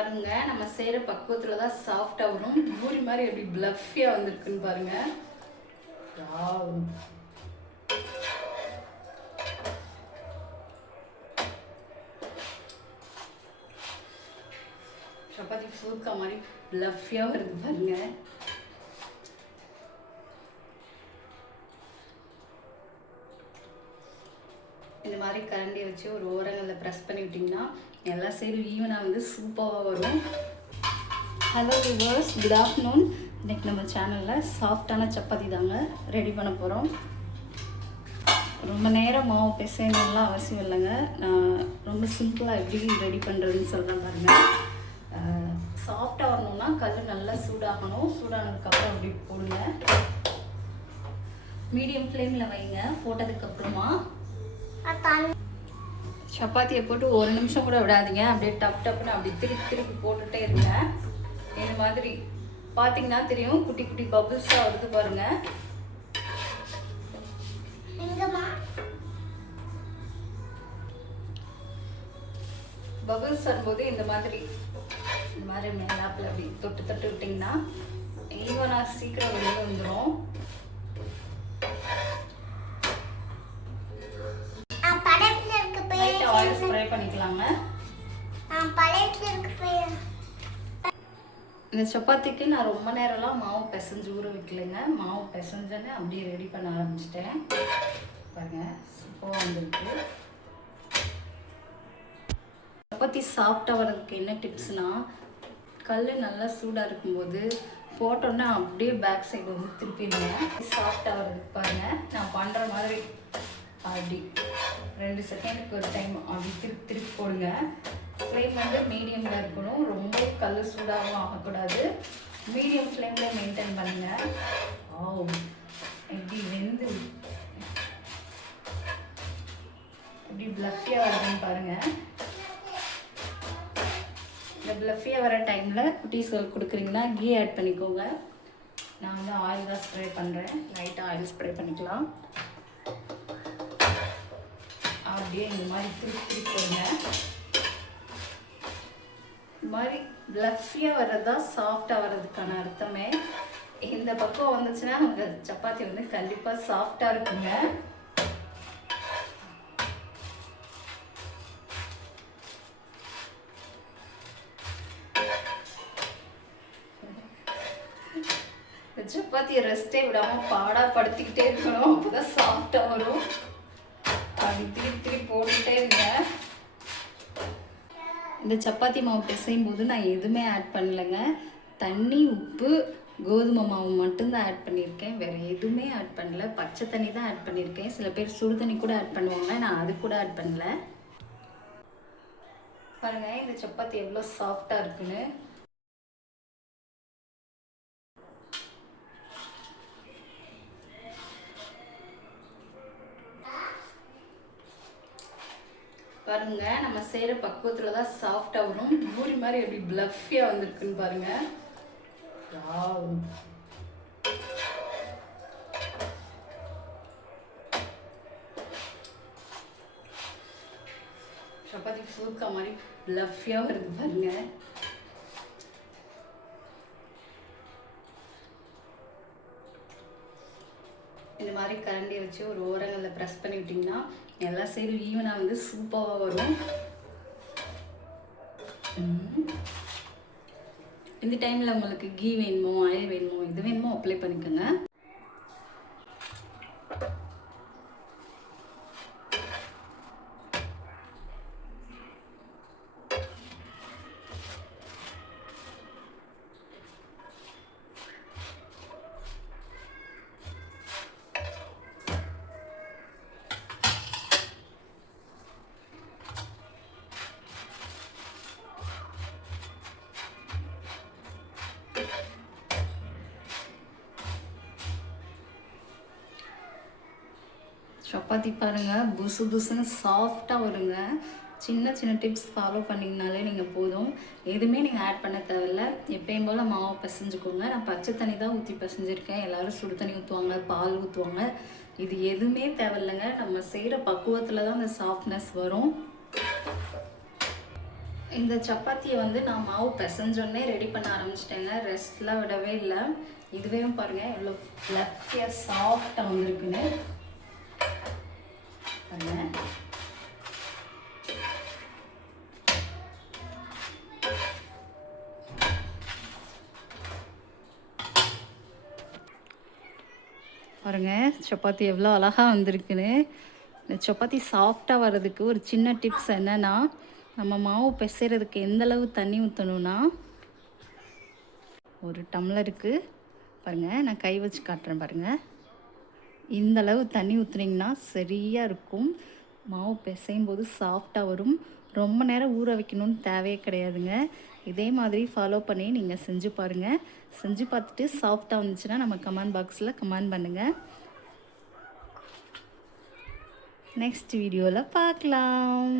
பாருங்க, நம்ம செய்கிற பக்குவத்தில் தான் சாஃப்டாக வரும். பூரி மாதிரி எப்படி ப்ளஃபியாக வந்திருக்குன்னு பாருங்க. சப்பாத்தி ஃபுல்கா மாதிரி ப்ளஃபியாக வருது பாருங்க. இந்த மாதிரி கரண்டி வச்சு ஒரு ஓரங்களில் ப்ரெஸ் பண்ணி விட்டிங்கன்னா எல்லா சைடும் ஈவனாக வந்து சூப்பராக வரும். Hello viewers, good afternoon. இன்றைக்கி நம்ம சேனலில் சாஃப்டான சப்பாத்தி தாங்க ரெடி பண்ண போகிறோம். ரொம்ப நேரம் மாவு பிசையணும்லாம் அவசியம் இல்லைங்க. நான் ரொம்ப சிம்பிளாக எப்படி ரெடி பண்ணுறதுன்னு சொல்கிறேன் பாருங்கள். சாஃப்டாக வரணும்னா கல் நல்லா சூடாகணும். சூடானதுக்கப்புறம் அப்படி போடுங்க. மீடியம் ஃப்ளேமில் வைங்க. போட்டதுக்கப்புறமா சப்பாத்தியை போட்டு ஒரு நிமிஷம் கூட விடாதீங்க. அப்படியே டப்புன்னு அப்படி திருப்பி போட்டுகிட்டே இருங்க. இந்த மாதிரி பார்த்தீங்கன்னா தெரியும், குட்டி குட்டி பபிள்ஸாக வருது பாருங்க. பபிள்ஸ் வரும்போது இந்த மாதிரி மேலாப்பில் அப்படி தொட்டு விட்டிங்கன்னா ஈவனாக சீக்கிரம் வெளியில் வந்துடும். ஆயில் ஸ்ப்ரே பண்ணிக்கலாங்க. இந்த சப்பாத்திக்கு நான் ரொம்ப நேரம்லாம் மாவு பிசைஞ்சு ஊற வைக்கலைங்க. மாவு பிசைஞ்சேன்னு அப்படியே ரெடி பண்ண ஆரம்பிச்சிட்டேன். பாருங்க, சூப்பராக வந்துருக்கு. சப்பாத்தி சாஃப்டாக வர்றதுக்கு என்ன டிப்ஸ்னால், கல் நல்லா சூடாக இருக்கும்போது போட்டோன்னா அப்படியே பேக் சைடு வந்து திருப்பிடுங்க. சாஃப்டாக வர்றதுக்கு பாருங்கள், நான் பண்ணுற மாதிரி அப்படி 2 செகண்டுக்கு ஒரு டைம் அப்படி திருப்பி போடுங்க. ஃப்ளேம் வந்து மீடியமில் இருக்கணும். ரொம்ப கல் சூடாகவும் ஆகக்கூடாது. மீடியம் ஃப்ளேமில் மெயின்டைன் பண்ணுங்கள். எப்படி வெந்து எப்படி ப்ளஃபியாக வருதுன்னு பாருங்கள். இந்த ப்ளஃபியாக வர டைமில் குட்டீஸ்கள் கொடுக்குறீங்கன்னா கீ ஆட் பண்ணிக்கோங்க. நான் வந்து ஆயில் தான் ஸ்ப்ரே பண்ணுறேன். லைட்டாக ஆயில் ஸ்ப்ரே பண்ணிக்கலாம். அப்படியே இந்த மாதிரி திருப்பி போடுங்க. இந்த மாதிரி ப்ளஃபியாக வர்றது தான் சாஃப்டாக வர்றதுக்கான அர்த்தமே. இந்த பக்கம் வந்துச்சுன்னா உங்கள் சப்பாத்தி வந்து கண்டிப்பாக சாஃப்டாக இருக்குங்க. சப்பாத்தியை ரெஸ்ட்டே விடாமல் பாடாப்படுத்திக்கிட்டே இருக்கணும். அப்போ தான் சாஃப்டாக வரும். அப்படி திருப்பி போட்டுகிட்டே இருங்க. இந்த சப்பாத்தி மாவு பிசையும் போது நான் எதுவுமே ஆட் பண்ணலைங்க. தண்ணி, உப்பு, கோதுமை மாவு மட்டும்தான் ஆட் பண்ணியிருக்கேன். வேறு எதுவுமே ஆட் பண்ணல. பச்சை தண்ணி தான் ஆட் பண்ணியிருக்கேன். சில பேர் சுடு தண்ணி கூட ஆட் பண்ணுவாங்க. நான் அது கூட ஆட் பண்ணல. பாருங்கள், இந்த சப்பாத்தி எவ்வளோ சாஃப்டாக இருக்குன்னு. பாருங்க, நம்ம செய்கிற பக்குவத்தில் தான் சாஃப்டாக வரும். பூரி மாதிரி எப்படி ப்ளஃபியாக வந்திருக்குன்னு பாருங்க. சப்பாத்தி ஃபுல்கா மாதிரி ப்ளஃபியாக வருது பாருங்க. இந்த மாதிரி கரண்டி வச்சு ஒரு ஓரங்களில் ப்ரெஸ் பண்ணி விட்டிங்கன்னா எல்லா சைடும் ஈவனாக வந்து சூப்பராக வரும். இந்த டைமில் உங்களுக்கு கீ வேணுமோ, ஆயில் வேணுமோ, எது வேணுமோ அப்ளை பண்ணிக்கோங்க. சப்பாத்தி பாருங்கள், புசுன்னு சாஃப்டாக வருங்க. சின்ன டிப்ஸ் ஃபாலோ பண்ணிங்கனாலே நீங்கள் போதும். எதுவுமே நீங்கள் ஆட் பண்ண தேவையில்ல. எப்பயும் போல் மாவை பிசைஞ்சுக்கோங்க. நான் பச்சை தண்ணி தான் ஊற்றி பிசைஞ்சிருக்கேன். எல்லோரும் சுடு தண்ணி ஊற்றுவாங்க, பால் ஊற்றுவாங்க. இது எதுவுமே தேவையில்லைங்க. நம்ம செய்கிற பக்குவத்தில் தான் அந்த சாஃப்ட்னஸ் வரும். இந்த சப்பாத்தியை வந்து நான் மாவு பிசைஞ்சோடனே ரெடி பண்ண ஆரம்பிச்சிட்டேங்க. ரெஸ்ட்லாம் விடவே இல்லை. இதுவே பாருங்கள் எவ்வளோ ஃப்ளஃபியாக சாஃப்டாக வந்திருக்குன்னு பாருங்கள். பாருங்கள் சப்பாத்தி எவ்வளோ அழகாக வந்திருக்குன்னு. இந்த சப்பாத்தி சாஃப்டாக வர்றதுக்கு ஒரு சின்ன டிப்ஸ் என்னென்னா, நம்ம மாவு பிசைறதுக்கு எந்தளவு தண்ணி ஊற்றணுன்னா, ஒரு டம்ளருக்கு பாருங்கள் நான் கை வச்சு காட்டுறேன் பாருங்கள், இந்தளவு தண்ணி ஊற்றுனீங்கன்னா சரியாக இருக்கும். மாவு பிசையும் போது சாஃப்டாக வரும். ரொம்ப நேரம் ஊற வைக்கணும்னு தேவையே கிடையாதுங்க. இதே மாதிரி ஃபாலோ பண்ணி நீங்கள் செஞ்சு பாருங்கள். செஞ்சு பார்த்துட்டு சாஃப்டாக வந்துச்சுன்னா நம்ம கமெண்ட் பாக்ஸில் கமெண்ட் பண்ணுங்கள். நெக்ஸ்ட் வீடியோவில் பார்க்கலாம்.